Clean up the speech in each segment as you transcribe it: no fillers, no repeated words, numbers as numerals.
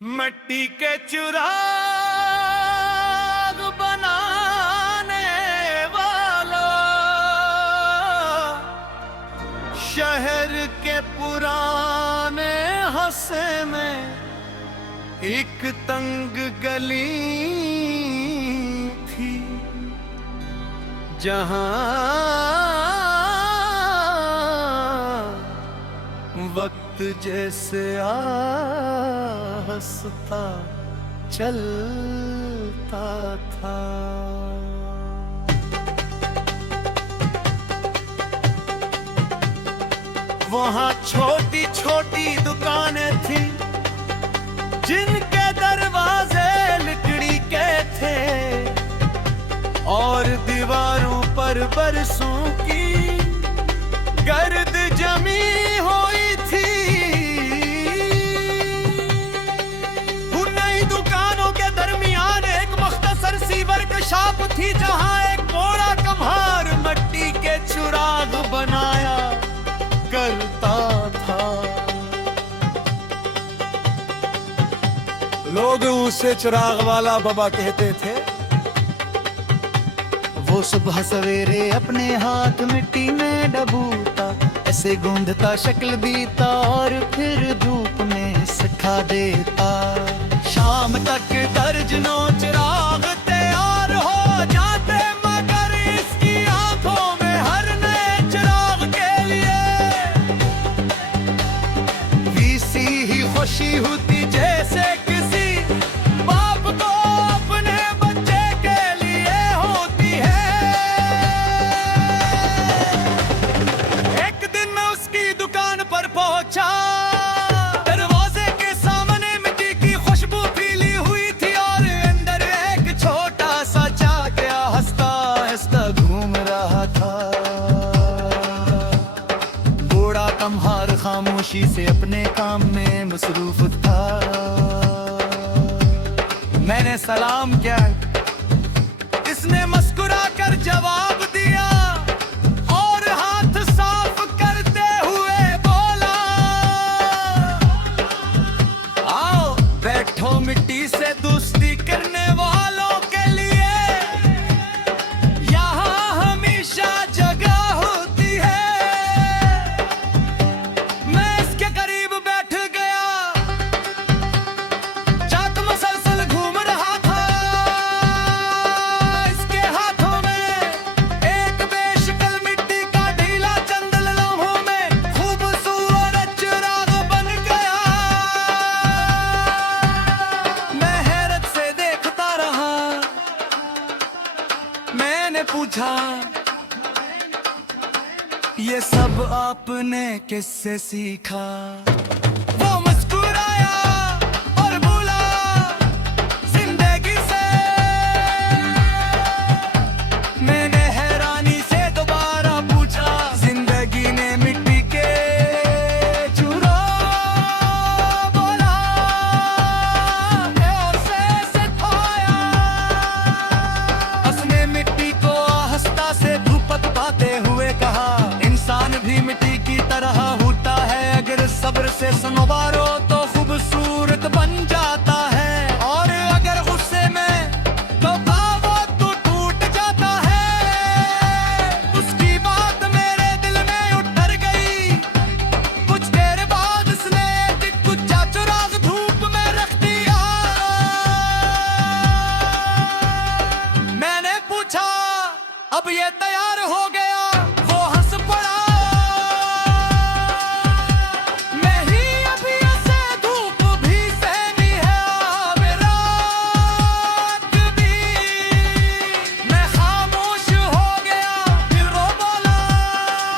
मिट्टी के चिराग बनाने वाला शहर के पुराने हंसे में एक तंग गली थी जहां वक्त जैसे हंसता चलता था। वहाँ छोटी छोटी दुकानें थी जिनके दरवाजे लकड़ी के थे और दीवारों पर बरसों की गर्द जमी हुई थी। उन नई दुकानों के दरमियान एक मुख्तसर सी वर्कशॉप थी जहां एक कोरा कम्हार मिट्टी के चिराग बनाया करता था। लोग उसे चिराग वाला बाबा कहते थे। वो सुबह सवेरे अपने हाथ मिट्टी में डबूता, ऐसे गूंधता शक्ल दीता और फिर धूप में सुखा देता। शाम तक दर्जनों चिराग तैयार हो जाते, मगर इसकी आंखों में हर नए चिराग के लिए वीसी ही खुशी होती जैसे किसी बाप को अपने बच्चे के लिए होती है। एक दिन मैं उसकी दुकान पर पहुंचा, दरवाजे के सामने मिट्टी की खुशबू फैली हुई थी और अंदर एक छोटा सा चाचा हंसता हंसता घूम रहा था। बूढ़ा कम्हार खामोशी से अपने काम में मसरूफ था। मैंने सलाम किया, इसने मुस्कुरा कर जवाब दिया और हाथ साफ करते हुए बोला, आओ बैठो, मिट्टी से दोस्ती करने वालों के लिए यहाँ हमेशा जगह होती है। मैं इसके करीब बैठ गया, चाक मसलसल घूम रहा था। इसके हाथों में एक बेशक्ल मिट्टी का ढीला चंदन लम्हों में खूबसूरत चिराग बन गया। मैं हैरत से देखता रहा। मैंने पूछा, ये सब आपने किससे सीखा? वो मुस्कुराया और बोला, जिंदगी से। मैंने हैरानी से दोबारा पूछा, जिंदगी ने मिट्टी के चिराग बोला ऐसे सिखाया। उसने मिट्टी को आहिस्ता से धूपत पाते हुए कहा, इंसान भी मिट्टी की तरह होता है, अगर सब्र से संवारो तो खूबसूरत बन जाता है, और अगर गुस्से में तो वो तो टूट जाता है। उसकी बात मेरे दिल में उतर गई। कुछ देर बाद उसने एक कुच्चा चिराग धूप में रख दिया। मैंने पूछा, अब ये तैयार हो गया? वो हंस पड़ा, मैं ही अभी ऐसे धूप भी सहनी है मेरा भी। मैं खामोश हो गया, फिर वो बोला,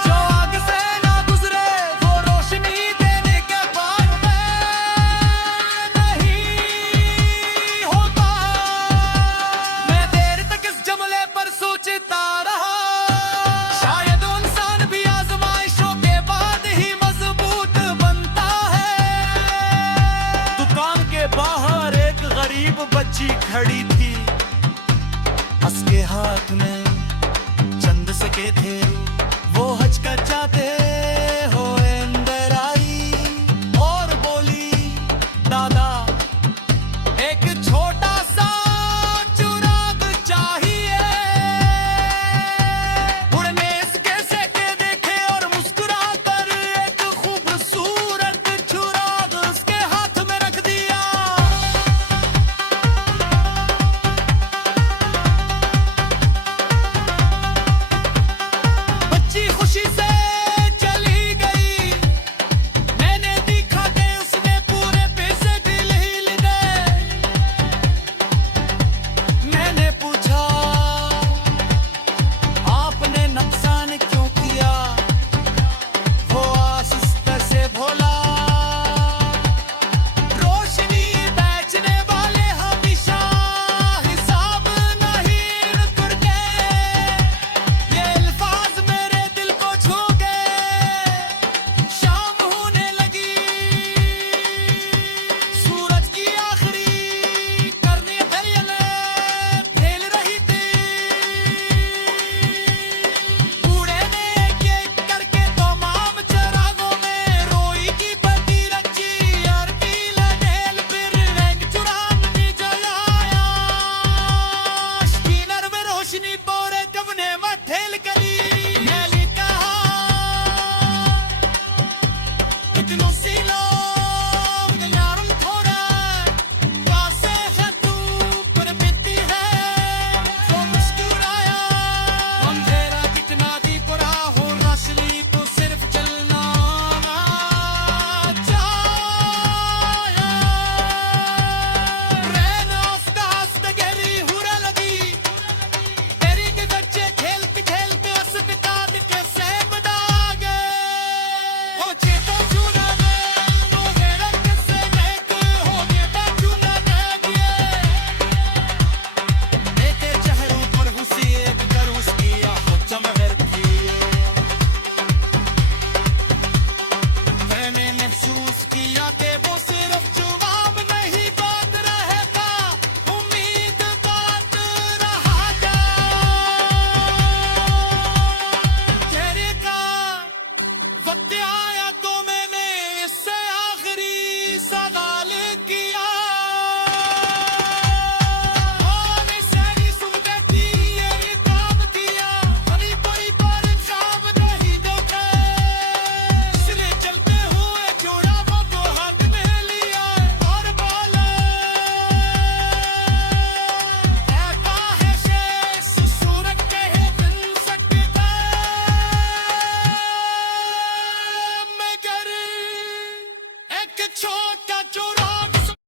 जो आग से ना गुजरे वो रोशनी देने के बाद मैं नहीं होता। मैं देर तक इस जुमले पर सोचता रहा, शायद वो इंसान भी आजमाइशों के बाद ही मजबूत बनता है। दुकान के बाहर एक गरीब बच्ची खड़ी थी, उसके हाथ में चंद सके थे। वो हचकचाते हुए अंदर आई और बोली, दादा एक